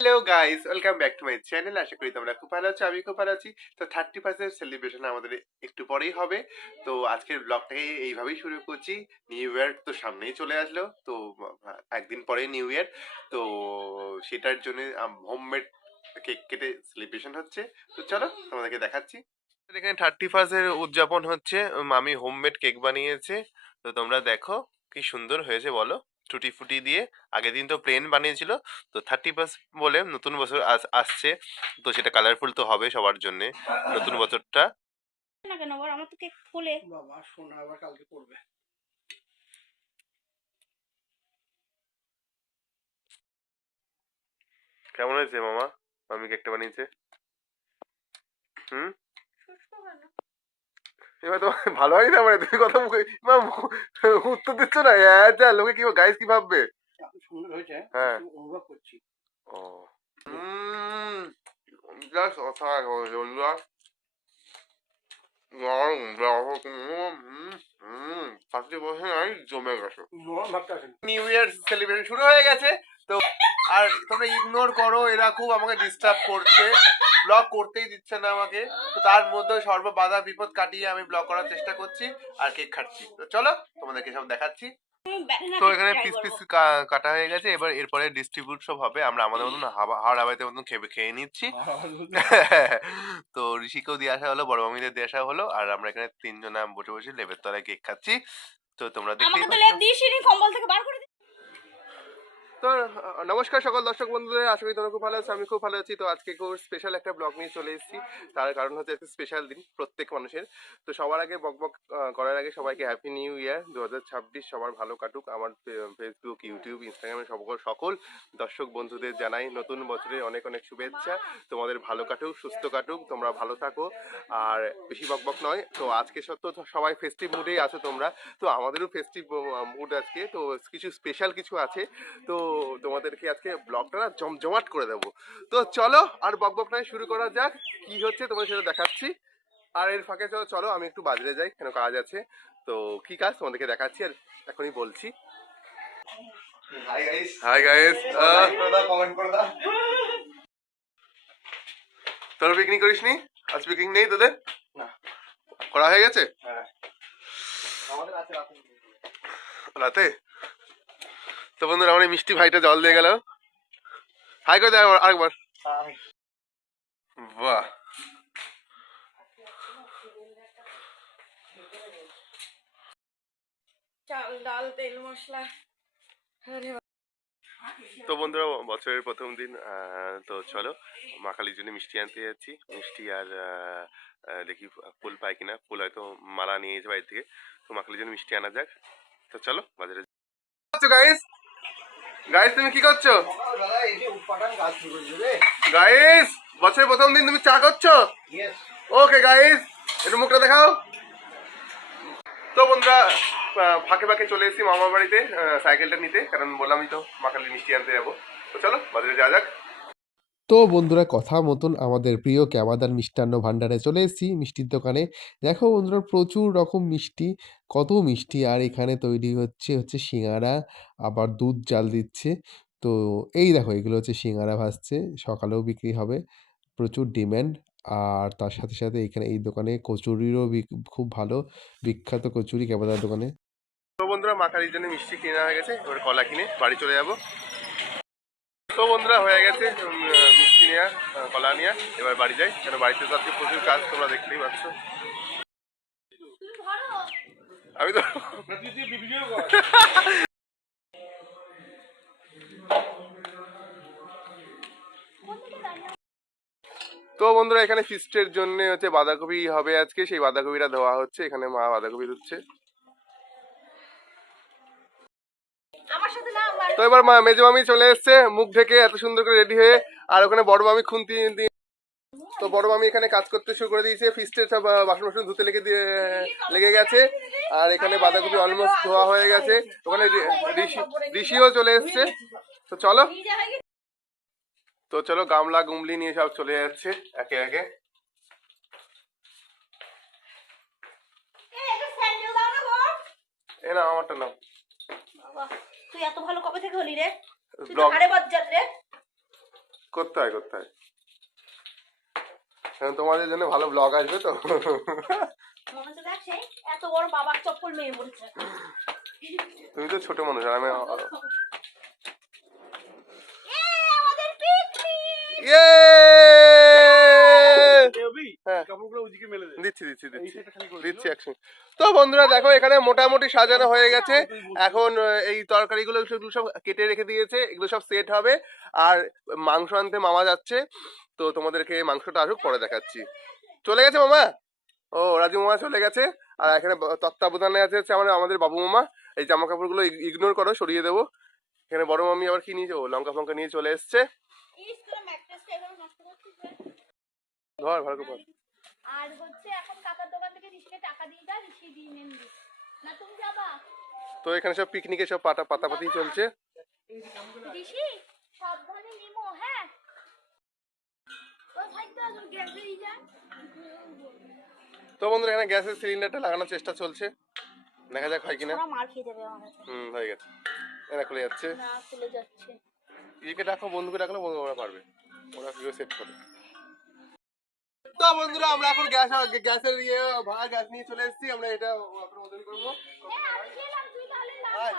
Hello guys welcome back to my channel আশা করি তোমরা খুব ভালো আছো আমি খুব ভালো আছি। তো থার্টি পার্সেন্ট সেলিব্রেশন আমাদের একটু পরেই হবে। তো আজকের ব্লগটাকে এইভাবেই শুরু করছি। নিউ ইয়ার তো সামনেই চলে আসলো। তো একদিন পরে নিউ ইয়ার তো সেটার জন্য হোমমেড কেক কেটে সেলিব্রেশন হচ্ছে। তো চলো তোমাদেরকে দেখাচ্ছি। এখানে থার্টি ফার্স্টের উদযাপন হচ্ছে। মামি হোমমেড কেক বানিয়েছে। তো তোমরা দেখো কি সুন্দর হয়েছে, বলো। টুটি ফুটি দিয়ে আগের দিন তো প্লেন বানিয়েছিল তো থার্টি পার্সেন্ট বলে নতুন বছর আস- আসছে তো সেটা কালারফুল তো হবে সবার জন্য নতুন বছরটা। না কেন আবার আমার তো কেক ফুলে। বাবা সোনা আবার কালকে পড়বে। কেমন হয়েছে মামা? মামি কেকটা বানিয়েছে? হুম? এবার তো ভালো হয়নি না মানে? তুমি কথা মুখে উত্তর দিচ্ছ না? হ্যাঁ যা লোকে কি গাইস কি ভাববে? সুন্দর হয়েছে হ্যাঁ। অনুভব করছি। ও জাস্ট অসাধারণ বন্ধুরা নিউ ইয়ার সেলিব্রেশন শুরু হয়ে গেছে তো আর তোমরা ইগনোর করো এরা খুব আমাকে ডিস্টার্ব করছে। ব্লগ করতেই দিচ্ছে না আমাকে। তো তার মধ্যে সর্ব বাধা বিপদ কাটিয়ে আমি ব্লগ করার চেষ্টা করছি আর কেক খাচ্ছি। তো চলো তোমাদেরকে সব দেখাচ্ছি। তো এখানে পিস পিস কাটা হয়ে গেছে। এবার এরপরে ডিস্ট্রিবিউট সব হবে। আমরা আমাদের মতন হাওয়া হাওড় হাওয়াইতে মতন খেয়ে খেয়ে নিচ্ছি। তো ঋষিকেও দিয়ে আসা হলো বড় মামিদের দিয়ে আসা হলো। আর আমরা এখানে তিনজনা বসে বসে লেবের তলায় কেক খাচ্ছি। তো তোমরা দেখতেই আমাকে তো পাচ্ছ। লেপ দিয়েছিনি কম্বল থেকে বার করে দিই তো, নমস্কার সকল দর্শক বন্ধুদের, আশা করি তোমরা খুব ভালো আছো, আমি খুব ভালো আছি। তো আজকে খুব স্পেশাল একটা ব্লগ নিয়ে চলে এসেছি। তার কারণ হচ্ছে একটা স্পেশাল দিন প্রত্যেক মানুষের। তো সবার আগে বক বক করার আগে সবাইকে হ্যাপি নিউ ইয়ার দু হাজার ছাব্বিশ সবার ভালো কাটুক। আমার ফেসবুক ইউটিউব ইনস্টাগ্রামে সকল সকল দর্শক বন্ধুদের জানাই নতুন বছরের অনেক অনেক শুভেচ্ছা। তোমাদের ভালো কাটুক, সুস্থ কাটুক, তোমরা ভালো থাকো। আর বেশি বক বক নয়, তো আজকে তো সবাই ফেস্টিভ মুডেই আছো তোমরা। তো আমাদেরও ফেস্টিভ মুড আজকে। তো কিছু স্পেশাল কিছু আছে। তো তোমাদেরকে আজকে ব্লগটা না জমজমাট করে দেবো। তো চলো আর বক বক নয় শুরু করা যাক। কি হচ্ছে তোমাদের সেটা দেখাচ্ছি। আর এর ফাঁকে চলো চলো আমি একটু বাজারে যাই কেন কাজ আছে। তো কি কাজ তোমাদেরকে দেখাচ্ছি আর এখনই বলছি। হাই গাইস তোর পিকনিক করিসনি? আজ পিকনিক নেই তোদের? না। করা হয়ে গেছে? হ্যাঁ। রাতে? তো বন্ধুরা আমার এই মিষ্টি ভাইটা জল দিয়ে গেল। হাই করে দেয় আরেকবার বাহ। চাল ডাল তেল মশলা। তো বন্ধুরা বছরের প্রথম দিন আহ, তো চলো মা কালীর জন্য মিষ্টি আনতে যাচ্ছি। মিষ্টি আর দেখি ফুল পাই কিনা। ফুল হয়তো মালা নিয়ে এসে বাড়ি থেকে। তো মা কালীর জন্য মিষ্টি আনা যাক। তো চলো বাজারে গাইস গাইস তুমি কি করছ? গাইস বছরের প্রথম দিন তুমি চা করছ? ওকে গাইস একটু মুখটা দেখাও। তো বন্ধুরা ফাঁকে ফাঁকে চলে এসেছি মামার বাড়িতে সাইকেলটা নিতে, কারণ বললামই তো মাকালি মিষ্টি আনতে যাব। তো চলো, বাজারে যাওয়া যাক। তো বন্ধুরা, কথা মতন আমাদের প্রিয় ক্যামাদার মিষ্টান্ন ভাণ্ডারে চলে এসেছি মিষ্টির দোকানে। দেখো বন্ধুরা, প্রচুর রকম মিষ্টি কত মিষ্টি। আর এখানে তৈরি হচ্ছে হচ্ছে সিঙ্গারা, আবার দুধ জাল দিচ্ছে। তো এই দেখো, এগুলো হচ্ছে সিঙ্গারা ভাসছে সকালেও বিক্রি হবে, প্রচুর ডিম্যান্ড আর তার সাথে সাথে এখানে এই দোকানে কচুরিরও খুব ভালো, বিখ্যাত কচুরি ক্যামাদার দোকানে। তো বন্ধুরা মাকালির জন্য মিষ্টি কিনে হয়ে গেছে, এবার কলা কিনে বাড়ি চলে যাব। তো বন্ধুরা, হয়ে গেছে মিষ্টি নেওয়া কলা নেওয়া এবার বাড়ি যাই। কেন, বাড়িতে তো আজকে প্রচুর কাজ, তোমরা দেখতেই পাচ্ছ। আমি তো তো বন্ধুরা এখানে ফিস্টের জন্য হচ্ছে বাঁধাকপি হবে আজকে। সেই বাঁধাকপিটা দেওয়া হচ্ছে এখানে মা বাঁধাকপি দিচ্ছে আমার সাথে না আমার তো এবার মা মেজো মামি চলে এসছে মুখ ঢেকে এত সুন্দর করে রেডি হয়ে আর ওখানে বড় মামি খুন্তি তো বড় মামি এখানে কাজ করতে শুরু করে দিয়েছে। ফিস্টের সব বাসন বাসন ধুতে লেগে দিয়ে লেগে গেছে। আর এখানে বাঁধাকপি অলমোস্ট ধোয়া হয়ে গেছে। ওখানে ঋষি ঋষিও চলে এসছে। তো চলো। তো চলো গামলা গুমলি নিয়ে সব চলে যাচ্ছে একে একে। এ না আমারটা নাও। তুই এত ভালো কবে থেকে হলি রে? তুই তো ব্লগ বজ্জাত রে। করতে হয় করতে হয়। তোমাদের জন্য ভালো ব্লগ আসবে তো? এত বড় বাবার চপ্পল মেয়ে বলছে তুমি তো ছোট মানুষ আর আমি ইয়ে! হ্যাঁ। কাপড়গুলো ওদিকে মেলে দে। দিচ্ছি দিচ্ছি দিচ্ছি। এইটা খালি করে দিচ্ছি একশো তো বন্ধুরা দেখো এখানে মোটামুটি সাজানো হয়ে গেছে। এখন এই তরকারিগুলো সেগুলো সব কেটে রেখে দিয়েছে এগুলো সব সেট হবে। আর মাংস আনতে মামা যাচ্ছে। তো তোমাদেরকে মাংসটা আসুক পরে দেখাচ্ছি। চলে গেছে মামা? ও রাজু মামা চলে গেছে। আর এখানে তত্ত্বাবধানে আছে হচ্ছে আমাদের আমাদের বাবু মামা। এই জামা কাপড়গুলো ইগনোর করো সরিয়ে দেবো। এখানে বড় মামি আবার কি নিয়ে ও লঙ্কা ফঙ্কা নিয়ে চলে এসছে? ধর ভালো করে আর হচ্ছে এখন কাকার দোকান থেকে ঋষিকে টাকা দিয়ে দাও ঋষি দিয়ে নেন না তুমি যাবা? তো এখানে সব পিকনিকে সব পাতা পাতাপাতি চলছে। ঋষি সাবধানে নেমো হ্যাঁ? তো বন্ধুরা এখানে গ্যাসের সিলিন্ডারটা লাগানোর চেষ্টা চলছে। দেখা যাক হয় কিনা। হুম হয়ে গেছে। এরা খুলে যাচ্ছে। ইয়েকে ডাকো বন্ধুকে ডাকলে বন্ধু ওরা পারবে। ওরা কি সেট করে। তো বন্ধুরা আমরা এখন গ্যাস গ্যাসের ইয়ে ভাড়া গ্যাস নিয়ে চলে এসেছি। আমরা এটা আপনার ওজন করব। হ্যাঁ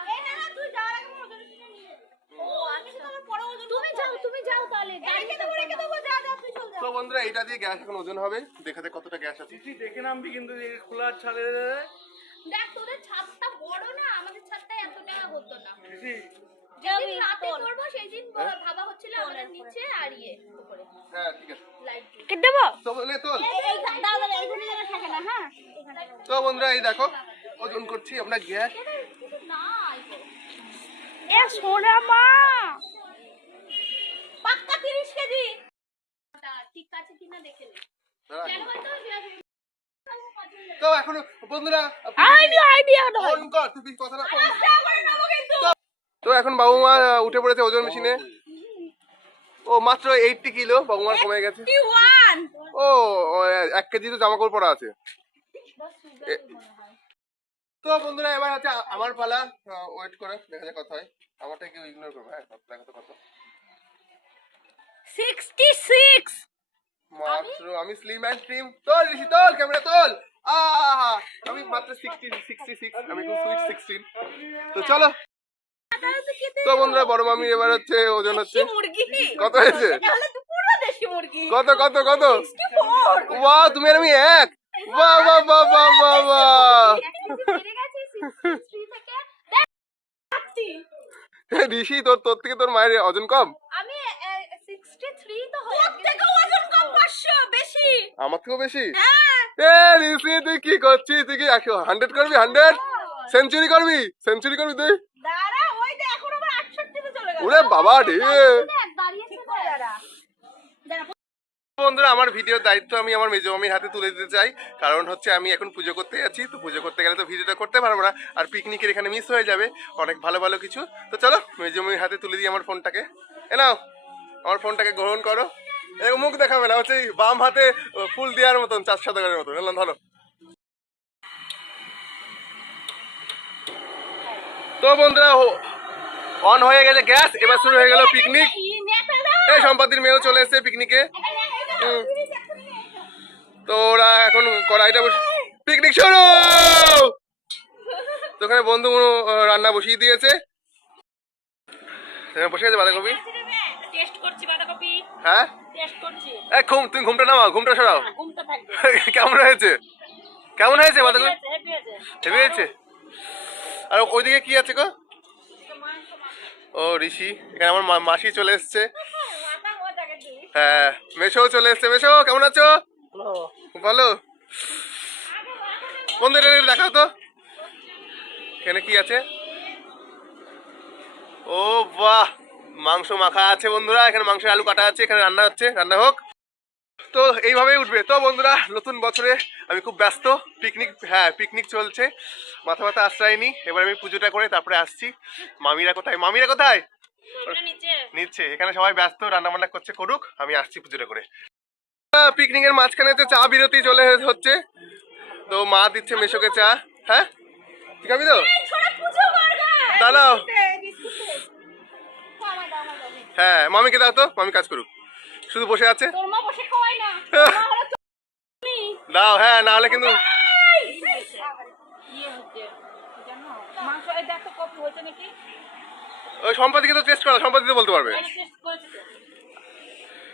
তুমি যাও তুমি যাও তাহলে রেখে দেবো রেখে দেবো যা যা তুই চল যা তো বন্ধুরা এটা দিয়ে গ্যাস এখন ওজন হবে। দেখাতে কতটা গ্যাস আছে। তুই দেখে নামবি কিন্তু এই খোলা ছাড়ে দেখ তোদের ছাদটা বড় না আমাদের ছাদটা এতটা হতো না। যেদিন রাতে করব সেই দিন ভাবা হচ্ছিল আমাদের নিচে আর ইয়ে উপরে। হ্যাঁ ঠিক আছে। লাইট দেবো? তো বলে তো এই দাদা এইখানে যেন থাকে না হ্যাঁ? তো বন্ধুরা এই দেখো ওজন করছি আমরা গ্যাস। না এ সোনা মা! পাক্কা 30 কেজি। ঠিক আছে কিনা দেখে নে। কেন বলতো? তো এখন বন্ধুরা আইডিয়া আইডিয়া ফোন কর তুই কথাটা ফোন আস্তে করে নেব কিন্তু। তো এখন বাবু মা উঠে পড়েছে ওজন মেশিনে। ও মাত্র এইটটি কিলো বাবু মার কমে গেছে। ও এক কেজি তো জামা কাপড় পরা আছে। তো বন্ধুরা এবার হচ্ছে আমার পালা। ওয়েট করে দেখা যাক কথা হয়। আমারটা কেউ ইগনোর করবে হ্যাঁ দেখো তো কত। 66 মাত্র আমি স্লিম অ্যান্ড স্লিম তোল ঋষি তোল ক্যামেরা তোল। আহা! আমি মাত্র সিক্সটি সিক্সটি সিক্স আমি খুব সুইট সিক্সটিন তো চলো। তো বন্ধুরা বড় মামি এবার হচ্ছে ওজন হচ্ছে কত হয়েছে? কত কত কত? 64 বাহ তুমি আর আমি এক? বেড়ে গেছে 63 থেকে দেখ ঋষি তোর তোর থেকে তোর মায়ের ওজন কম? আমি 63 তো হয়ে থেকে ওজন কম 500 বেশি? আমার থেকেও বেশি? হ্যাঁ। এ ঋষি তুই কি করছিস? তুই কি করবি? সেঞ্চুরি করবি? সেঞ্চুরি করবি তুই? দাঁড়া ওই তো এখন আবার 68 তে চলে গেল। ওরে বাবা রে। দাঁড়িয়েছে দাঁড়া। দাঁড়া। বন্ধুরা আমার ভিডিওর দায়িত্ব আমি আমার মেজো মামির হাতে তুলে দিতে চাই। কারণ হচ্ছে আমি এখন পুজো করতে যাচ্ছি তো পুজো করতে গেলে তো ভিডিওটা করতে পারব না। আর পিকনিকের এখানে মিস হয়ে যাবে অনেক ভালো ভালো কিছু। তো চলো মেজো মামির হাতে তুলে দিই আমার ফোনটাকে। এ নাও। আমার ফোনটাকে গ্রহণ করো। এরকম মুখ দেখাবে না, হচ্ছে বাম হাতে ফুল দেওয়ার মতন, চার শতকের মতন। এলাম, ধরো। তো বন্ধুরা অন হয়ে গেছে গ্যাস, এবার শুরু হয়ে গেল পিকনিক এই সম্পাদির মেয়েও চলে এসেছে পিকনিকে। তো ওরা এখন কড়াইটা বসে পিকনিক শুরু! তো ওখানে বন্ধু রান্না বসিয়ে দিয়েছে। বসে গেছে বাঁধাকপি। টেস্ট করছি বাঁধাকপি। হ্যাঁ? টেস্ট করছি। এই ঘুম তুমি ঘুমটা নামাও ঘুমটা সরাও। ঘুমটা থাকবে। কেমন হয়েছে? কেমন হয়েছে বাঁধাকপি? হেভি হয়েছে। আর ওইদিকে কি আছে গো? ও ঋষি এখানে আমার মা- মাসি চলে এসছে। হ্যাঁ মেশো চলে এসছে। মেশো কেমন আছো? ভালো। বন্ধু এটা দেখাও তো। এখানে কি আছে? ও বাহ! মাংস মাখা আছে বন্ধুরা এখানে মাংসের আলু কাটা আছে এখানে রান্না হচ্ছে রান্না হোক। তো এইভাবেই উঠবে। তো বন্ধুরা নতুন বছরে আমি খুব ব্যস্ত পিকনিক হ্যাঁ পিকনিক চলছে। মাথা মাথা আশ্রয় নি এবার আমি পুজোটা করে তারপরে আসছি। মামিরা কোথায়? মামিরা কোথায়? নিচ্ছে এখানে সবাই ব্যস্ত রান্না বান্না করছে করুক আমি আসছি পুজোটা করে। পিকনিকের মাঝখানে হচ্ছে চা বিরতি চলে হচ্ছে। তো মা দিচ্ছে মেশোকে চা হ্যাঁ? ঠিক আছে তো? দাঁড়াও। হ্যাঁ মামিকে দাও তো মামি কাজ করুক। শুধু বসে আছে? দাও হ্যাঁ না হলে কিন্তু ইয়ে ওই সম্পাদিকে তো টেস্ট করা সম্পাদিকে বলতে পারবে। এটা টেস্ট করেছে তো।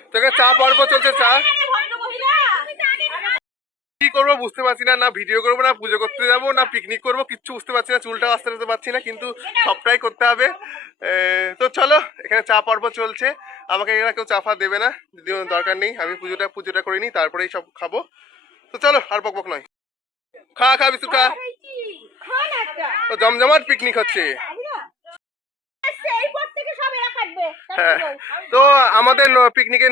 তো এখানে চা পর্ব চলছে চা আরে ভদ্র মহিলা তুমি তো আগে কি করব বুঝতে পারছি না না ভিডিও করব না পুজো করতে যাব না পিকনিক করব কিচ্ছু বুঝতে পারছি না চুলটা আসতে আসতে পারছি না কিন্তু সবটাই করতে হবে। তো চলো এখানে চা পর্ব চলছে। আমাকে এরা কেউ চাফা দেবে না যদিও দরকার নেই আমি পুজোটা পুজোটা করে নিই তারপরেই সব খাব। তো চলো আর বক বক নয়। খা খা বিস্কুট খা। তো জমজমাট পিকনিক হচ্ছে। হ্যাঁ। তো আমাদের পিকনিকে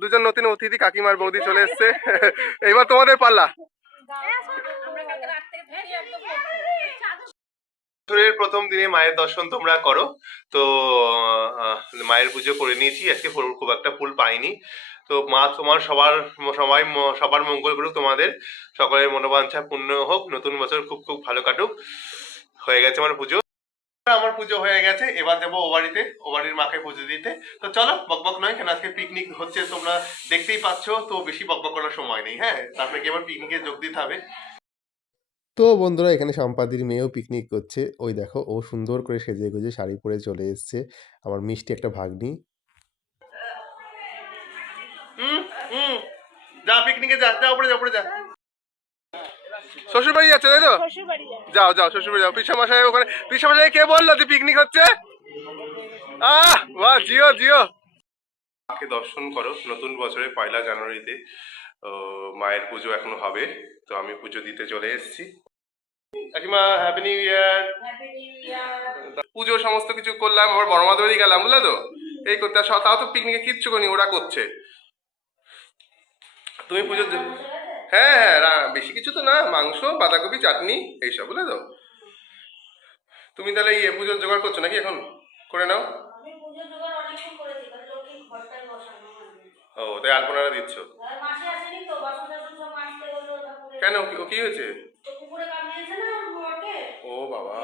দুজন নতুন অতিথি কাকিমার বৌদি চলে এসছে। এবার তোমাদের পাল্লা। আমরা কালকে রাত থেকে ধরে একদম বছরের প্রথম দিনে মায়ের দর্শন তোমরা করো। তো মায়ের পুজো করে নিয়েছি। আজকে খুব একটা ফুল পাইনি। তো মা তোমার সবার সবাই ম- সবার মঙ্গল করুক তোমাদের। সকলের মনোবাঞ্ছা পূর্ণ হোক। নতুন বছর খুব খুব ভালো কাটুক। হয়ে গেছে আমার পুজো। আমার পুজো হয়ে গেছে এবার যাব ও বাড়িতে ও বাড়ির মাকে পুজো দিতে। তো চলো বকবক নয় কেন আজকে পিকনিক হচ্ছে তোমরা দেখতেই পাচ্ছ তো বেশি বকবক করার সময় নেই হ্যাঁ? তারপরে কি আবার পিকনিকে যোগ দিতে হবে। তো বন্ধুরা এখানে সম্পাদির মেয়েও পিকনিক করছে। ওই দেখো ও সুন্দর করে সেজে গুজে শাড়ি পরে চলে এসছে আমার মিষ্টি একটা ভাগ্নি। হুম হুম যা পিকনিকে যা যা উপরে যা উপরে যা। শ্বশুর বাড়ি যাচ্ছে তাই তো? যাও যাও শ্বশুর বাড়ি যাও। পিসা মশাই ওখানে পিসা মশাই কে বলল যে পিকনিক হচ্ছে? আহ বাহ জিও জিও। মাকে দর্শন করো নতুন বছরে পয়লা জানুয়ারিতে। মায়ের পুজো এখনও হবে তো আমি পুজো দিতে চলে এসেছি। কাকিমা হ্যাপি নিউ ইয়ার পুজো সমস্ত কিছু করলাম আবার বড় মাদের গেলাম বুঝলে তো? এই করতে তাও তো পিকনিকে কিচ্ছু করিনি ওরা করছে। তুমি পুজো হ্যাঁ হ্যাঁ বেশি কিছু তো না মাংস বাঁধাকপি চাটনি এইসব বুঝলে তো তুমি তাহলে ইয়ে পুজোর জোগাড় করছ নাকি এখন? করে নাও। হয়নি। ও তাই আলপনারা দিচ্ছ? কেন ও কি- হয়েছে? ও বাবা।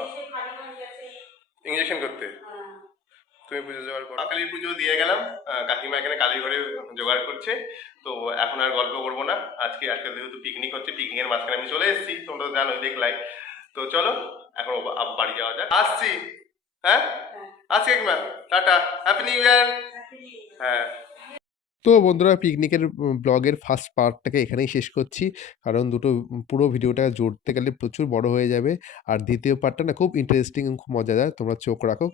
ইঞ্জেকশন করতে? হ্যাঁ। তুমি পুজো জোগাড় করো। কালীর পুজো দিয়ে গেলাম। কাকিমা এখানে কালীর ঘরে জোগাড় করছে। তো এখন আর গল্প করব না। আজকে আজকে যেহেতু পিকনিক হচ্ছে পিকনিকের মাঝখানে আমি চলে এসেছি। তোমরা তো জানো দেখলাই। তো চলো এখন বাড়ি যাওয়া যাক। আসছি। হ্যাঁ? আসছি কাকিমা। টাটা। হ্যাপি নিউ ইয়ার হ্যাঁ। তো বন্ধুরা পিকনিকের ব্লগের ফার্স্ট পার্টটাকে এখানেই শেষ করছি। কারণ দুটো পুরো ভিডিওটা জুড়তে গেলে প্রচুর বড় হয়ে যাবে। আর দ্বিতীয় পার্টটা না খুব ইন্টারেস্টিং খুব মজাদার। তোমরা চোখ রাখো।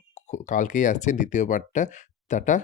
কালকেই আসছে দ্বিতীয় পার্টটা টাটা